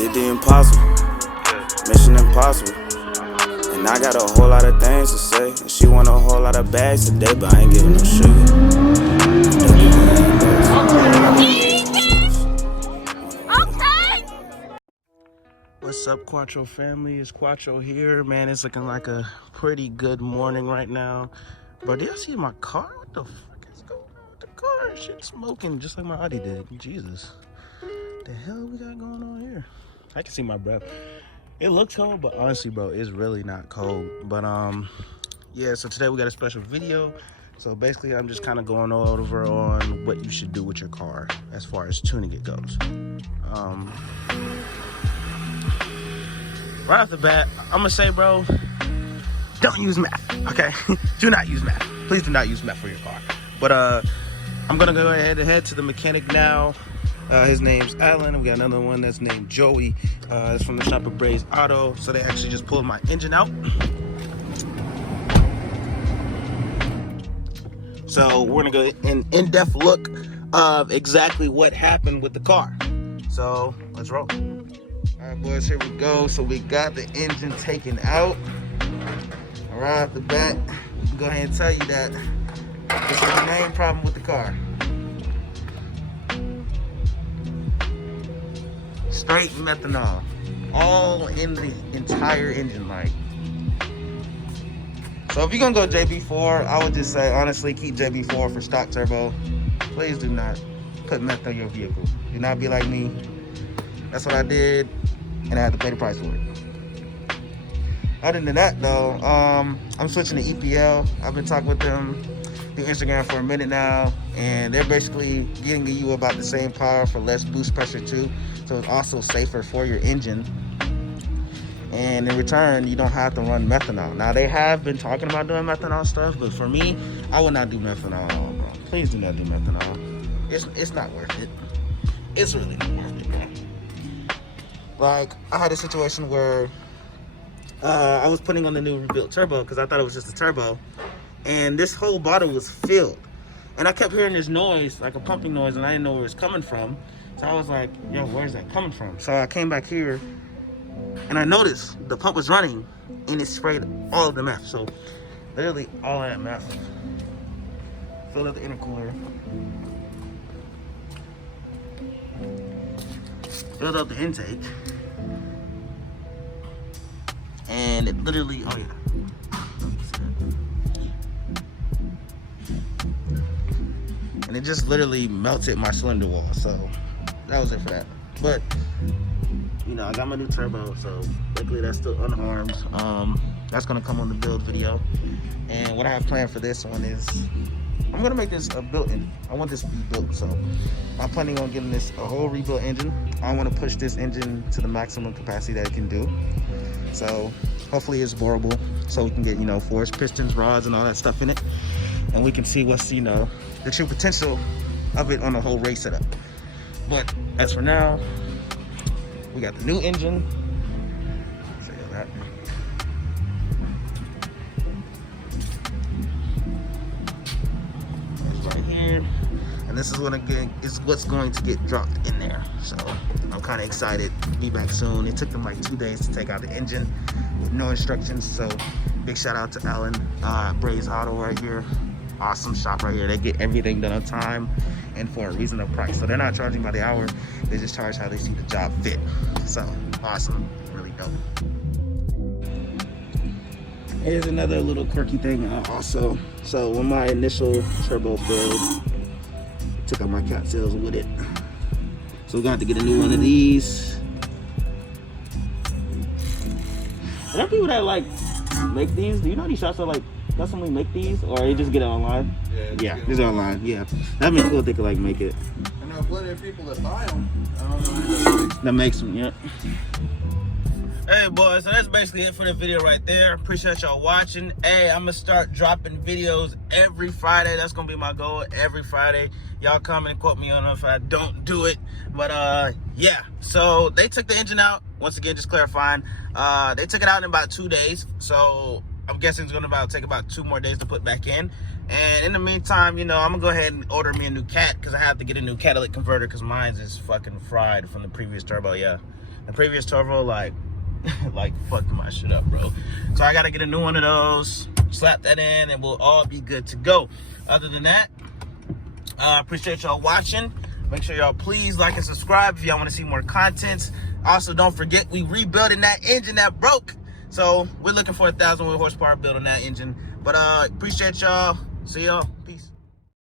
did the impossible, mission impossible. And I got a whole lot of things to say. And she want a whole lot of bags today, but I ain't giving no sugar. What's up, Quattro family? It's Quattro here, man. It's looking like a pretty good morning right now. Bro, did y'all see my car? What the fuck is going on with the car? Shit's smoking just like my Audi did. Jesus. The hell we got going on here? I can see my breath. It looks cold, but honestly, bro, it's really not cold. But yeah, so today we got a special video. So basically, I'm just kind of going over on what you should do with your car as far as tuning it goes. Right off the bat, I'm gonna say, bro, don't use meth, okay? Do not use meth. Please do not use meth for your car. But I'm gonna go ahead and head to the mechanic now. His name's Alan. We got another one that's named Joey. It's from the shop of Braze Auto. So they actually just pulled my engine out. So we're gonna go an in-depth look of exactly what happened with the car. So let's roll. All right, boys, here we go. So we got the engine taken out. Right off the bat, we can go ahead and tell you that this is the main problem with the car. Straight methanol, all in the entire engine light. So if you're gonna go JB4, I would just say, honestly, keep JB4 for stock turbo. Please do not put meth on your vehicle. Do not be like me. That's what I did, and I had to pay the price for it. Other than that, though, I'm switching to EPL. I've been talking with them through Instagram for a minute now, and they're basically getting you about the same power for less boost pressure too. So it's also safer for your engine. And in return, you don't have to run methanol. Now, they have been talking about doing methanol stuff, but for me, I would not do methanol, bro. Please do not do methanol. It's not worth it. It's really not worth it, man. Like, I had a situation where I was putting on the new rebuilt turbo because I thought it was just a turbo, and this whole bottle was filled. And I kept hearing this noise, like a pumping noise, and I didn't know where it was coming from. So I was like, yo, where's that coming from? So I came back here, and I noticed the pump was running, and it sprayed all of the meth. So literally all that meth. Filled up the intercooler. Filled up the intake. And it literally, oh yeah. And it just literally melted my cylinder wall. So that was it for that. But you know, I got my new turbo, so luckily that's still unharmed. That's gonna come on the build video. And what I have planned for this one is I'm gonna make this a built engine. I want this to be built, so I'm planning on giving this a whole rebuilt engine. I want to push this engine to the maximum capacity that it can do. So hopefully it's borable, so we can get, you know, forged pistons, rods, and all that stuff in it, and we can see what's, you know, the true potential of it on the whole race setup. But as for now, we got the new engine. So yeah, that. It's right here, and this is what's going to get dropped in there. So I'm kind of excited to be back soon. It took them like 2 days to take out the engine with no instructions. So big shout out to Alan, Braze Auto right here. Awesome shop right here. They get everything done on time and for a reasonable price. So they're not charging by the hour. They just charge how they see the job fit. So awesome, really dope. Here's another little quirky thing also. So when my initial turbo failed, took out my cat tails with it. So we're gonna have to get a new one of these. Are there people that like make these? Do you know these shops that like customly make these, or you just get it online? Yeah, these are online. Yeah, that'd be cool if they could like make it. I know plenty of people that buy them. I don't know that makes them. Yeah. Hey boys, so that's basically it for the video right there. Appreciate y'all watching. Hey, I'm gonna start dropping videos every Friday. That's gonna be my goal, every Friday. Y'all come and quote me on it if I don't do it. But yeah, so they took the engine out. Once again, just clarifying, they took it out in about 2 days. So I'm guessing it's gonna take about 2 more days to put back in. And in the meantime, you know, I'm gonna go ahead and order me a new cat because I have to get a new catalytic converter because mine is fucking fried from the previous turbo. Yeah, The previous turbo, like fucked my shit up, bro. So I gotta get a new one of those, slap that in, and we'll all be good to go. Other than that, I appreciate y'all watching. Make sure y'all please like and subscribe if y'all want to see more contents. Also, don't forget we rebuilding that engine that broke. So we're looking for 1,000 horsepower build on that engine. But appreciate y'all. See y'all. Peace.